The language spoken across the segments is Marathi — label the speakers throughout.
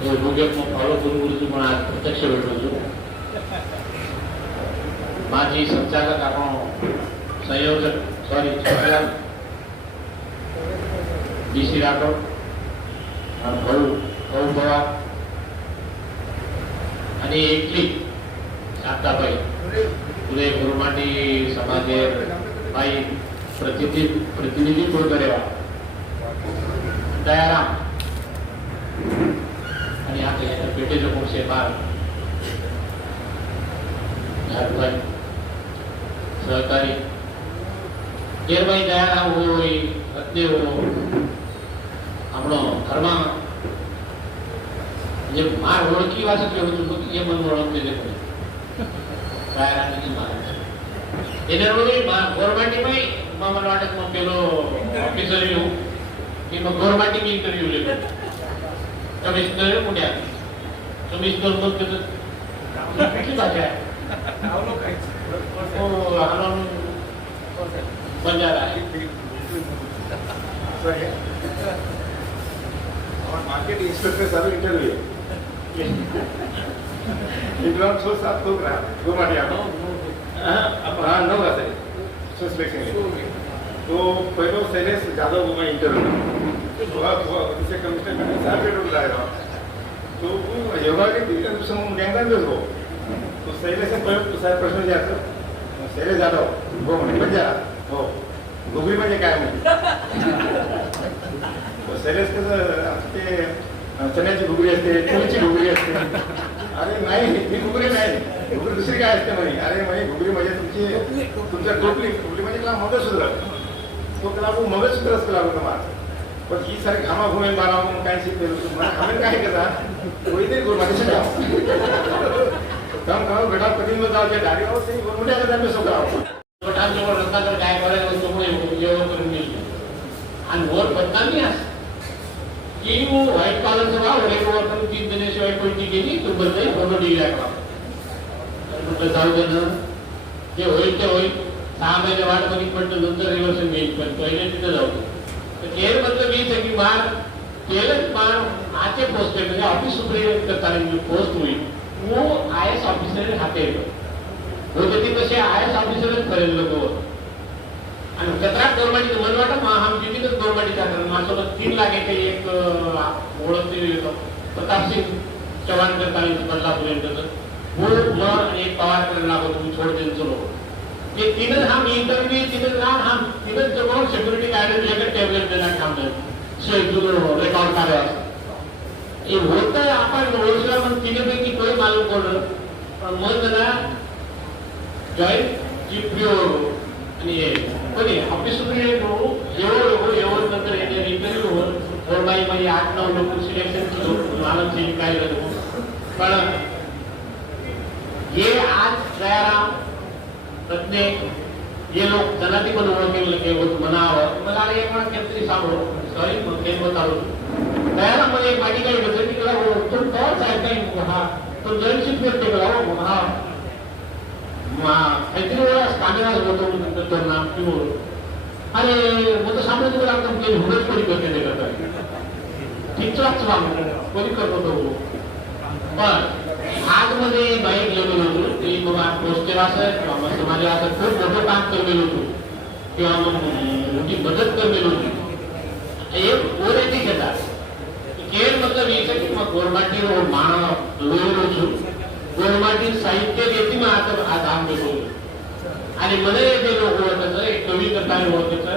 Speaker 1: ભૂગેપમાં ફોલો કરું છું પણ આ પ્રત્યક્ષ બેઠો છું માજી સંચાલક આપણો સંયોજક સોરી છોકરા ડીસી રાઠોડ અને ભવ ભવ ભવા અને એકલી શાંતાભાઈ પૂરે ગુરુમાટી સમાજે ભાઈ પ્રતિનિધિ પ્રતિનિધિત્વ કરેવા દયારામ અને આપણે એને પેટે લોકો છે બહાર ભાઈ સહકારી. ગેરભાઈ દયાળા હોય અત્યવો આપણો ધર્મા જે માર ઓળખી વાસી છે હતું એ મન ઓળખી દે એને રોજી ગોરમાટીમાં મામલો અટકમાં પેલો ઓફિસર એમાં ગોરમાટી ઇન્ટરવ્યુ લેતો कमिशनर मोठ्या कमिशनर मग त्याचं किती? झाले? आहे.
Speaker 2: बंजारा मार्केट इंस्पेक्टर साहब इंटरव्यू विद्वान सो सात लोग रहा दो माटे आप हाँ नौ रहा सर सो सिलेक्शन तो पहलो सैलेस जाधव गुमा इंटरव्यू हुआ हुआ उनसे कमिश्नर तो वो योगा के दिन का दूसरा मुझे ज्ञान दे तो शैलेश से पहले प्रश्न जाता शैलेश यादव वो म्हणे म्हणजे हो गुगली म्हणजे काय म्हणे? शैलेश कसं ते चण्याची घुगरी असते तुरीची घुगरी असते. अरे नाही ही घुगरी नाही. घुगरी दुसरी काय असते म्हणे? अरे म्हणजे घुगरी म्हणजे तुमची तुमच्या टोपली टोपली म्हणजे काय मंगळसूत्र तो त्याला आपण मंगळसूत्रच केला होता मा पण ही सारी घामा घुमेल बारा म्हणून काय शिकलेलो तू? मला आम्ही काय कसा कोणीतरी गोल माझ्या काम काम घडा कधी मग जाऊ त्या दारीवर ते गोलमध्ये आता त्यांनी सोडावं
Speaker 1: पोटाजवळ रत्नाकर काय करायला त्यामुळे जेवण करून गेली. आणि वर बदनामी असते की व्हाईट कॉलरचं नाव वर पण तीन दिनेशिवाय कोणती गेली तू बदल फोटो डिग्री म्हटलं जाऊ दे ना. जे होईल ते होईल. सहा महिने वाट कधी म्हटलं नंतर रिव्हर्सन घेईल पण पहिले तिथं जाऊ दे. तर केअर मधलं वीस आहे की मार केलं मार. आचे पोस्ट आहे म्हणजे ऑफिस सुप्रिटेंडेंट करताना पोस्ट होईल. वो आय एस ऑफिसर हाते येतो होते ती तसे आय एस ऑफिसरच करेल लोक. आणि कचरा गव्हर्नमेंट मला वाटत आम जिथेच गव्हर्नमेंटच्या कारण माझ्यासोबत तीन लाख येते एक अं, ओळखते प्रतापसिंग चव्हाण करताना बदलापर्यंत हो म आणि एक पवार करायला लागतो तुम्ही छोड त्यांचं लोक हे तीनच हा मी इंटरव्ह्यू तीनच राहा हा तीनच जवळ सिक्युरिटी गार्ड तुझ्याकडे टेबल देणार थांबलं रेकॉर्ड करायला हे। होतं आपण ओळखलं पण तिन्हीपैकी कोई मालूम पडलं पण मग जरा जॉईंट जीपीओ आणि हे कोणी ऑफिस हो एवढं हो। एवढं नंतर येणे इंटरव्ह्यू हो गोरबाई मध्ये आठ नऊ लोक सिलेक्शन मालक काय झालं पण हे आज दयाराम रत्ने ये लोग जनाती पण ओळखेल के होत म्हणावं मला अरे एक म्हणा केंद्री सांगो. सॉरी ते बतावं दयाराममध्ये एक माझी काही बदल केला हो. तो तोच आहे काही हा तो जॉईनशिप व्यक्त केला हो. हा. काहीतरी वेळा कामेरा होतो नंतर नाम किंवा अरे मग तो सामने तुला आपण केली हुनच कोणी करते ते करता ठीकठाक काम कोणी करतो तो. पण आतमध्ये बाहेर गेलेलो होतो. ते बाबा पोस्टर असत किंवा समाज असत खूप मोठं काम करलेलो होतो. किंवा मग मोठी मदत करलेलो होती. एक ओरेटी घेतात. खेळ मतलब ये है कि मैं गोरमाटी और मानव लोलो छू गोरमाटी साहित्य देती मैं आता आज आम देखो आणि मला ते लोक ओळखत एक कवी करताना ओळखत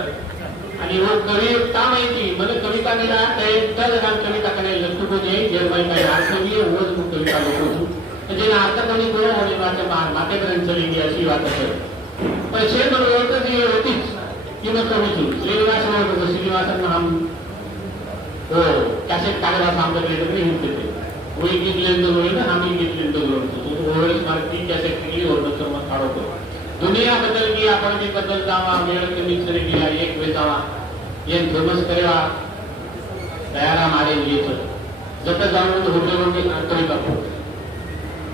Speaker 1: आणि वो कवी का माहिती मला कविता नाही राहत कविता करायला लक्ष कोणी जर्मनी काही अर्थ नाही ओळख कविता लोक होतो लेकिन आता कोणी बोला हवी माझ्या मातेपर्यंत चली गेली अशी वाटत आहे पैसे पण ओळख जी होतीच किंमत कमीची श्रीनिवास ओळखतो श्रीनिवासांना हम हो कॅसेट कागदात आमदार गेले तरी हिंदे ते वही घेतलेलं होईल आम्ही घेतलेलं ओळखतो ओळख ती कॅसेट केली ओळखतो मग काढवतो दुनिया बदल की आपण ते बदल जावा वेळ कमी तरी गेला एक वेचावा एक फ़ेमस करेवा दयाला मारेल येत जत जाऊन होते म्हणजे अंतरी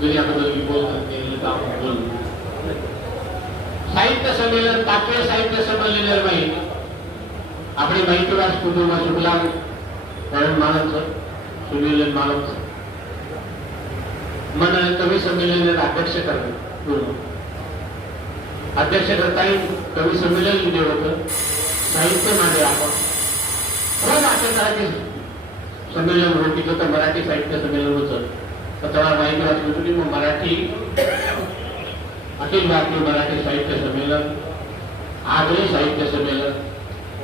Speaker 1: करतो दुनिया बदल की बोल करते जाऊन बोल. साहित्य संमेलन पाचवे साहित्य संमेलन बाई. आपली माहिती वाच कुटुंब सुटला करण मानस सुनील मानस मन कवी संमेलन अध्यक्ष करणे पूर्ण. अध्यक्ष करताना कवी संमेलन लिहिले होतं. साहित्य मागे आपण. रोज अध्यक्षाचे संमेलन होती तर मराठी साहित्य संमेलन होतं. तर तेव्हा माहिती वाचली मराठी अखिल भारतीय मराठी साहित्य संमेलन आगळे साहित्य संमेलन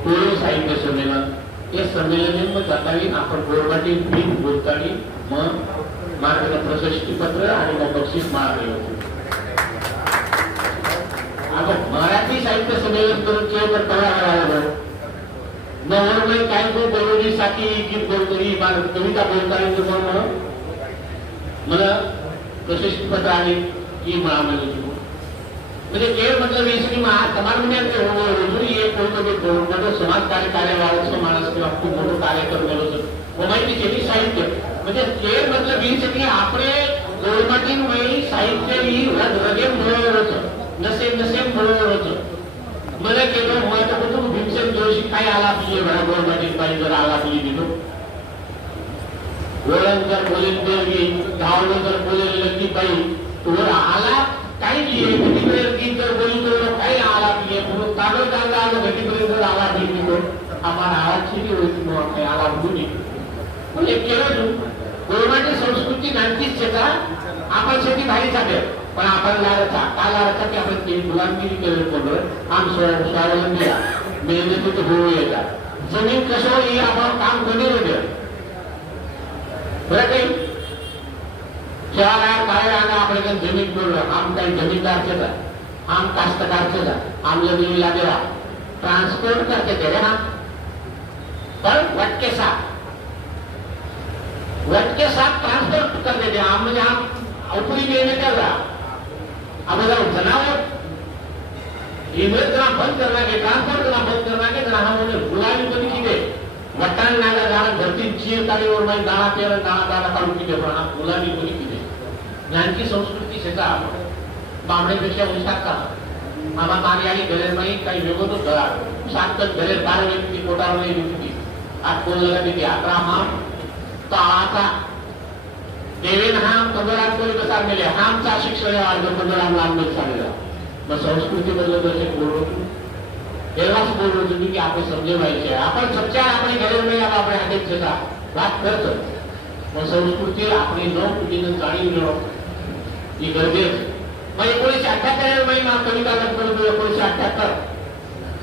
Speaker 1: कोळी साहित्य संमेलन या संमेलने मग जाताना आपण गोरबाटी भीम बोलताना मग मार्ग प्रशस्ती पत्र आणि मग बक्षीस मागले होते. आता मराठी साहित्य संमेलन करून केलं तर कळा राहिलं नवरमध्ये काय तो साठी गीत बोलतो ही कविता बोलता येईल तर मग मला प्रशस्ती पत्र आणि ही मिळाली म्हणजे खेळ म्हटलं वीस की समाज म्हणजे एक कोणतं ते मोठं समाज कार्य कार्यवाह माणूस किंवा खूप मोठं कार्य करून गेलो माहिती केली साहित्य. म्हणजे खेळ म्हटलं वीस की आपले गोळमाटीमुळे साहित्य ही रगे बरोबर होतं. नसे नसे बरोबर होतं. मला केलं मला होतं भीमसेन जोशी काय आला पाहिजे बडा गोळमाटीत पाहिजे जर आला पाहिजे दिलो वळण जर बोलेल देवी धावलं जर खोलेल लकी बाई वर आला काही नाही. घटीपर्यंत गीत जर बोली तर काही आला नाही. म्हणून कागद चांगला आलो घटीपर्यंत आला नाही तो आम्हाला आवाज किती होती मग काही आला म्हणून म्हणजे केलं तू गोरमाची संस्कृती नानकीच शेता आपण शेती भारी साधे पण आपण लाराचा का लाराचा की आपण ते गुलामगिरी केलं कोणतं आम स्वावलंबी मेहनतीत होऊ येतात. जमीन कसं ही आपण काम कमी होते बरं काही काय राहणं आपल्याकडे जमीन बोललं आम काही जमीनदारचे का? आम कास्तकारचे का? आम जमिनीला देवा ट्रान्सपोर्ट करते ते ना पण वटके साप. वटके साप ट्रान्सपोर्ट करते ते. आम म्हणजे आम उपरी देणे त्याला. आम्हाला जनावर. इंग्रज बंद करना के ट्रांसपोर्ट जरा बंद करना के जरा हम उन्हें गुलामी बंद म्हणजे की दे वटान नागा दाना धरती चीर काढी नाही दाणा दाना पेर दाणा दाना काढून की दे पण हा गुलामी ज्ञानची संस्कृती शेता बांबडेपेक्षा उंचात का मला मागे आली घरे नाही काही वेगळं धरा घरा सात तर घरे बारा व्यक्ती पोटावर नाही व्यक्ती आज कोण लगा तिथे अकरा हाम ताळाचा देवेन हाम कंदराम कोणी कसा मेले हामचा शिक्षण अर्ज कंदराम लांब चाललेला मग संस्कृती बदल जसे बोलतो तेव्हाच बोललो तुम्ही की आपण समजे पाहिजे आपण सच्चा आपण घरी नाही आला आपण हातात बात करतो मग संस्कृती आपली न पिढीनं जाणीव घेणं ही गरजेच मग एकोणीसशे अठ्याहत्तर महिना कविता लग्न एकोणीसशे अठ्याहत्तर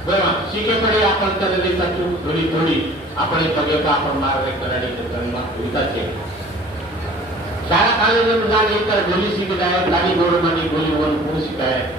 Speaker 1: बरं शिकेकडे आपण कलेचा चूक थोडी थोडी आपण एक बघे का आपण मार्ग कराडे कविता केली शाळा कॉलेज जाणे तर बोली शिकताय गाडी गोरमानी बोली बोल कोण शिकाय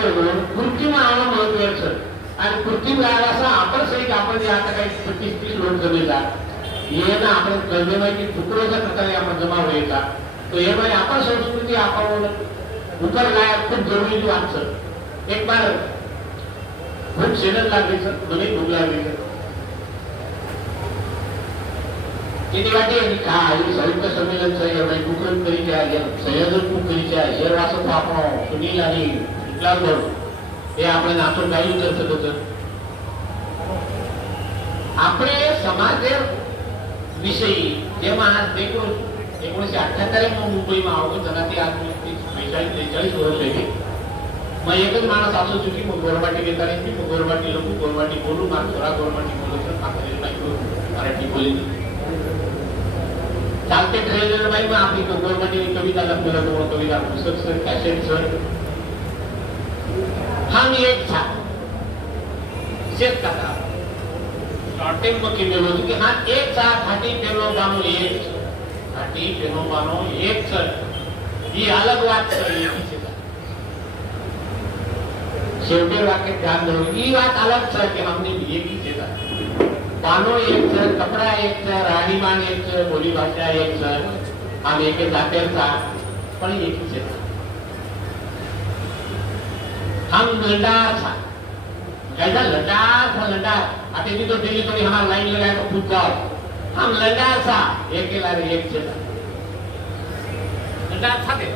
Speaker 1: काय करतो महत्वाचं. आणि कृत्रिम राहायला असं आपण आपण जे आता काही तीस तीस लोक जमेला येणं आपण कळले माहिती तुकडोच्या प्रकारे आपण जमा व्हायचा. तो हे म्हणजे आपण संस्कृती आपण उतर काय खूप जरुरी वाटतं. एक बार खूप शेणत लागली सर दोन्ही भूक लागली किती वाटे काय साहित्य संमेलनचं हे माहिती कुकरण करीच्या संयोजन खूप करीच्या हे वाचत आपण सुनील आणि विकलांग हे आपण नाचून गायू करत होतं आपले समाज विषयी जेव्हा एकूण एकोणीशे अठ्याहत्तर मुंबई अवघड जरा ती आज बेचाळीस त्रेचाळीस वर्ष आहे मग एकच माणूस असू चुकी मग गोरमाटी घेताना मी मग गोरमाटी लोक गोरमाटी बोलू मला थोडा गोरमाटी बोलू तर आपल्याला नाही मराठी बोली चालते ट्रेलर बाई मग आपली गोरमाटी कविता लग्न तो कविता पुस्तक सर कॅसेट सर हा मी एक था शेत कथा स्टार्टिंग में केले होते की हा एक चा घाटी पेलो बानो एक घाटी पेलो बानो एक सर ही अलग बात सर एकीची आहे. शेवटी वाक्य ध्यान धरू ही बात अलग सर की हमने एकीचे बानो एक सर कपडा एक सर राहणीमान एक सर बोली भाषा एक सर आम एके जातेरचा पण एकीच. येतात हम लंडासा कैसा लंडार था लंडार आते भी तो दिल्ली थोड़ी हमारा लाइन लगाए तो खुद जाओ। हम लंडार था एक के लारे एक चेता लंडार था ते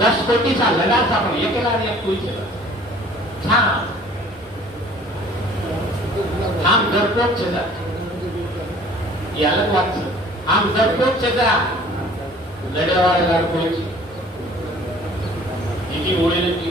Speaker 1: दस कोटी सा लंडार था पण एक के लारे एक कोई चेता छा हम डरपोक चेता ये अलग बात है। हम डरपोक चेता लढ्यावाळ्याला कोणी जी ओळीने ती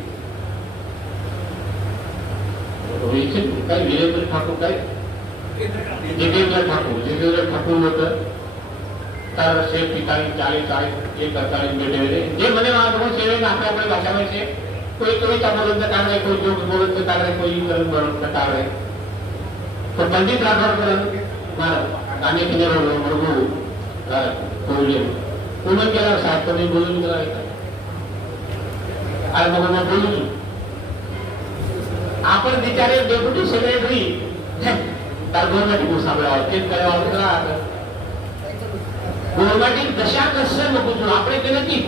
Speaker 1: रोहितचे काय वीरेंद्र ठाकूर काय? जितेंद्र ठाकूर. जितेंद्र ठाकूर होतं. तर शेठ ठिकाणी चाळीस चाळीस एक अडचाळीस मिनिटे जे म्हणे महाप्रभू सेवेन आपल्याकडे भाषा म्हणजे कोई कविता बोलत काढ आहे कोई जोक बोलत काढ आहे कोई करण बोलत काढ आहे. तर पंडित राठोडकर गाणे किनारे पूर्ण केला साहेब? कमी बोलून गेला अरे मग बोलून आपण बिचारे डेप्युटी सेक्रेटरी दरभंगाटी केस करावा ગોરવાટી દશા કશે મૂકું છું આપણે કે નથી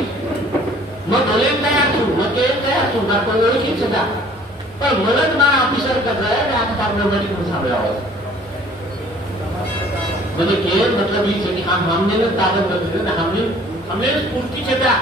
Speaker 1: મેં ભલે તૈયાર છું મેં કે તૈયાર છું મારા કોઈ ઓળખી છતાં પણ મને જ મારા ઓફિસર કરતા કે આ આપણે મળી પણ સાંભળ્યા હોય મને કે મતલબ એ છે કે આ હમને તાકાત નથી ને હમને હમને સ્ફૂર્તિ છતાં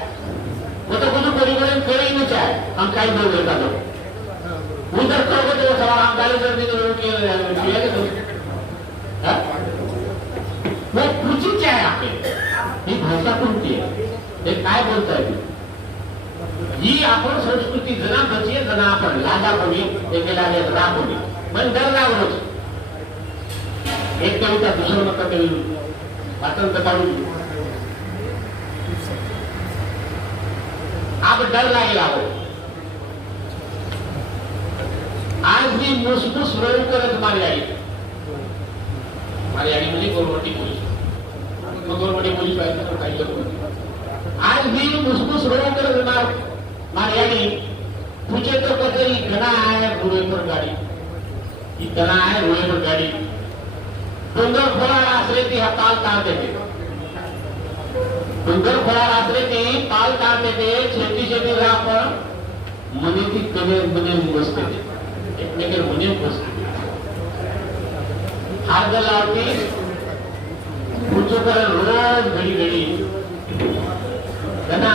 Speaker 1: कळीनच आहे हम काही बोल देतात उदर करतो तो सवाल हम गाली जर दिलं मग पुढचीच आहे आपली ही भाषा कोणती आहे हे काय बोलताय ही आपण संस्कृती जना बची जना आपण लाजा कोणी एकेला जना कोणी पण डर लागलोच एक कविता दुसरं मत कवी वाचन काढून आप डर लागेला हो ती मी मुसमुस रोल करत मारी आई मारी आई म्हणजे गोरवटी पोलीस. गोरवटी पोलीस पाहिजे काही करू आज मी मुसमुस रोल करत मार मारी आई तुझे तर कचरी घणा आहे रुळेपर गाडी. ही घणा आहे रुळेपर गाडी. डोंगर खोलार असले ती हा ताल ताण देते. डोंगर खोलार असले ती ताल ताण देते. शेती शेती आपण मने ती कमी मने बसते एकमेकांना मने बसते हात लावती पुढचं रोज घडी घडी. त्यांना